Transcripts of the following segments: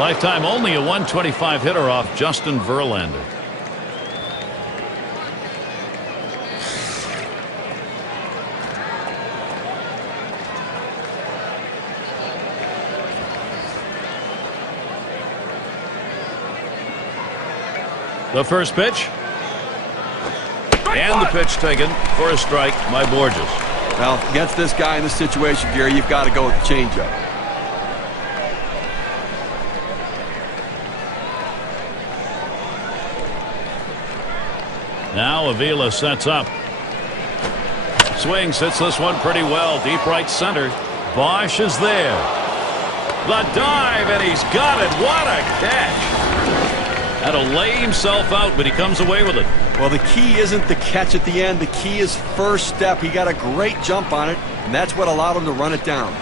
Lifetime only a 125 hitter off Justin Verlander. The first pitch. And the pitch taken for a strike by Borges. Well, against this guy in this situation, Gary, you've got to go with the changeup. Now Avila sets up. Swings, hits this one pretty well. Deep right center. Bosch is there. The dive, and he's got it. What a catch. Had to lay himself out, but he comes away with it. Well, the key isn't the catch at the end. The key is first step. He got a great jump on it, and that's what allowed him to run it down.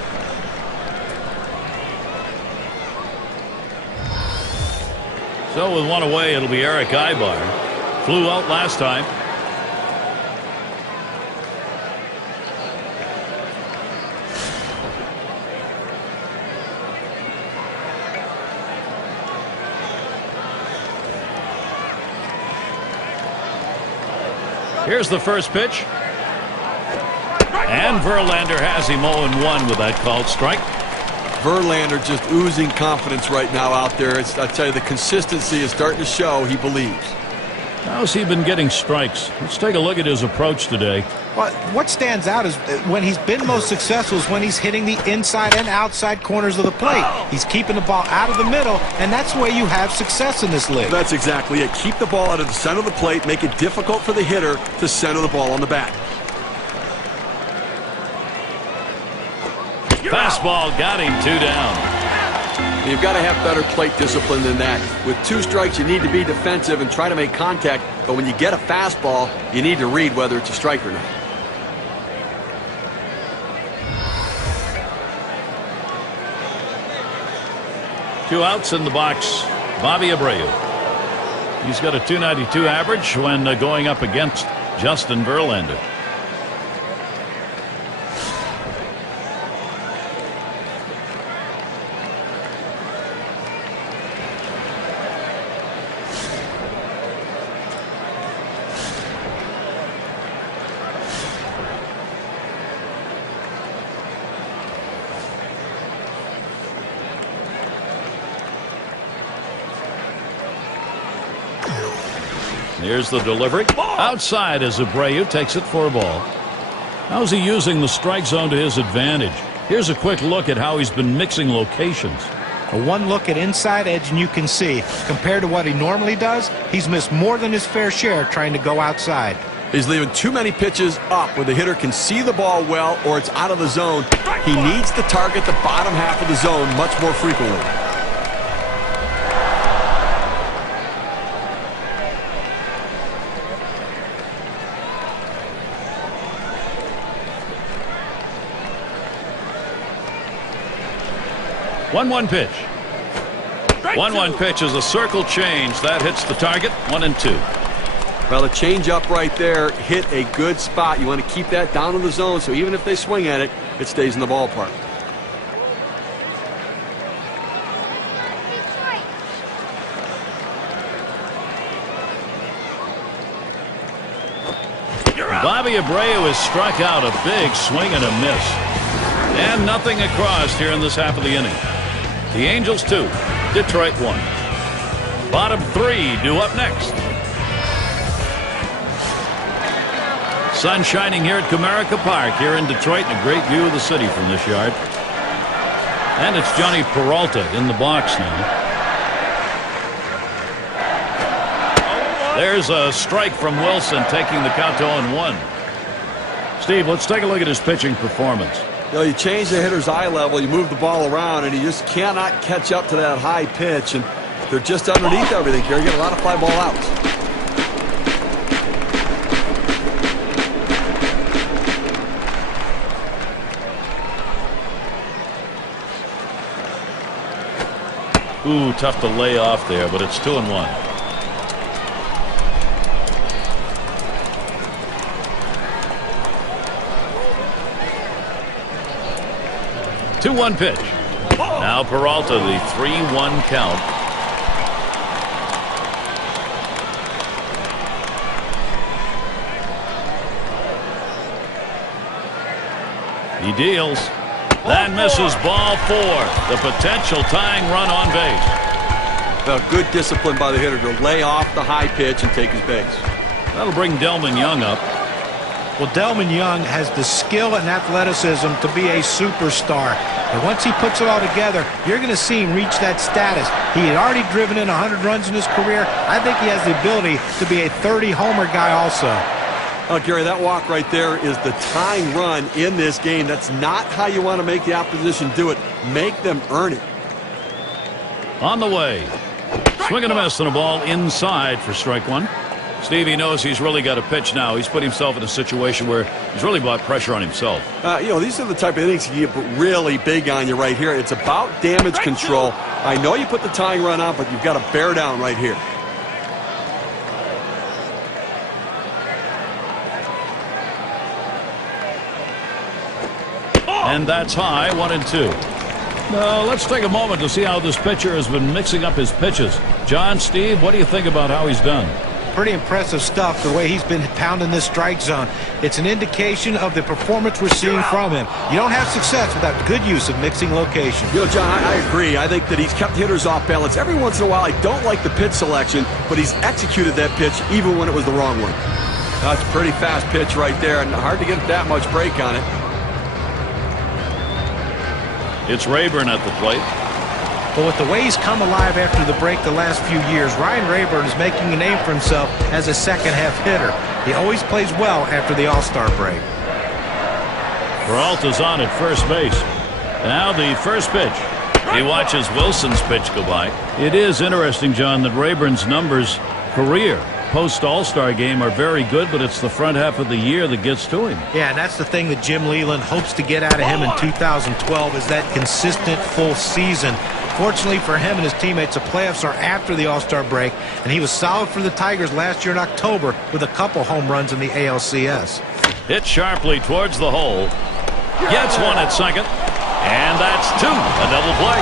So with one away, it'll be Eric Ibar. Flew out last time. Here's the first pitch. And Verlander has him 0-1 with that called strike. Verlander just oozing confidence right now out there. I tell you, the consistency is starting to show. He believes. How's he been getting strikes? Let's take a look at his approach today. Well, what stands out is when he's been most successful is when he's hitting the inside and outside corners of the plate. He's keeping the ball out of the middle, and that's where you have success in this league. That's exactly it. Keep the ball out of the center of the plate, make it difficult for the hitter to center the ball on the bat. Fastball got him 2 down. You've got to have better plate discipline than that. With 2 strikes, you need to be defensive and try to make contact, but when you get a fastball, you need to read whether it's a strike or not. Two outs in the box. Bobby Abreu. He's got a .292 average when going up against Justin Verlander. Here's the delivery. Outside as Abreu takes it for a ball. How's he using the strike zone to his advantage? Here's a quick look at how he's been mixing locations. One look at inside edge and you can see, compared to what he normally does, he's missed more than his fair share trying to go outside. He's leaving too many pitches up where the hitter can see the ball well or it's out of the zone. He needs to target the bottom half of the zone much more frequently. One pitch. 1-1 pitch is a circle change that hits the target. 1-2. Well, the change up right there hit a good spot. You want to keep that down in the zone so even if they swing at it, it stays in the ballpark. Bobby Abreu has struck out a big swing and a miss. And nothing across here in this half of the inning. The Angels 2, Detroit 1. Bottom 3 due up next. Sun shining here at Comerica Park here in Detroit, and a great view of the city from this yard. And it's Johnny Peralta in the box now. There's a strike from Wilson, taking the count to 0-1. Steve, let's take a look at his pitching performance. You know, you change the hitter's eye level, you move the ball around, and he just cannot catch up to that high pitch. And they're just underneath everything here. You get a lot of fly ball outs. Ooh, tough to lay off there, but it's 2-1. 2-1 pitch. Now Peralta, the 3-1 count. He deals. That misses ball 4. The potential tying run on base. Well, good discipline by the hitter to lay off the high pitch and take his base. That'll bring Delman Young up. Well, Delman Young has the skill and athleticism to be a superstar. And once he puts it all together, you're going to see him reach that status. He had already driven in 100 runs in his career. I think he has the ability to be a 30-homer guy also. Oh, Gary, that walk right there is the tying run in this game. That's not how you want to make the opposition do it. Make them earn it. On the way. Swing and a miss and a ball inside for strike 1. Stevie knows he's really got to pitch now. He's put himself in a situation where he's really brought pressure on himself. These are the type of innings you get really big on you right here. It's about damage control. I know you put the tying run on, but you've got to bear down right here. And that's high, 1-2. Now, let's take a moment to see how this pitcher has been mixing up his pitches. John, Steve, what do you think about how he's done? Pretty impressive stuff, the way he's been pounding this strike zone. It's an indication of the performance we're seeing from him. You don't have success without good use of mixing locations. John, I agree. I think that he's kept hitters off balance. Every once in a while, I don't like the pitch selection, but he's executed that pitch even when it was the wrong one. That's a pretty fast pitch right there, and hard to get that much break on it. It's Rayburn at the plate. But with the way he's come alive after the break the last few years, Ryan Rayburn is making a name for himself as a second-half hitter. He always plays well after the All-Star break. Peralta's on at first base. Now the first pitch. He watches Wilson's pitch go by. It is interesting, John, that Rayburn's numbers career post-All-Star game are very good, but it's the front half of the year that gets to him. Yeah, and that's the thing that Jim Leyland hopes to get out of him in 2012 is that consistent full season. Fortunately for him and his teammates, the playoffs are after the All-Star break, and he was solid for the Tigers last year in October with a couple home runs in the ALCS. Hit sharply towards the hole. Gets one at second, and that's 2. A double play.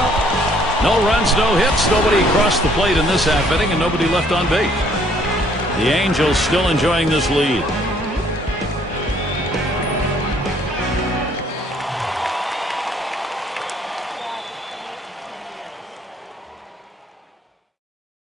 No runs, no hits. Nobody crossed the plate in this half inning, and nobody left on base. The Angels still enjoying this lead.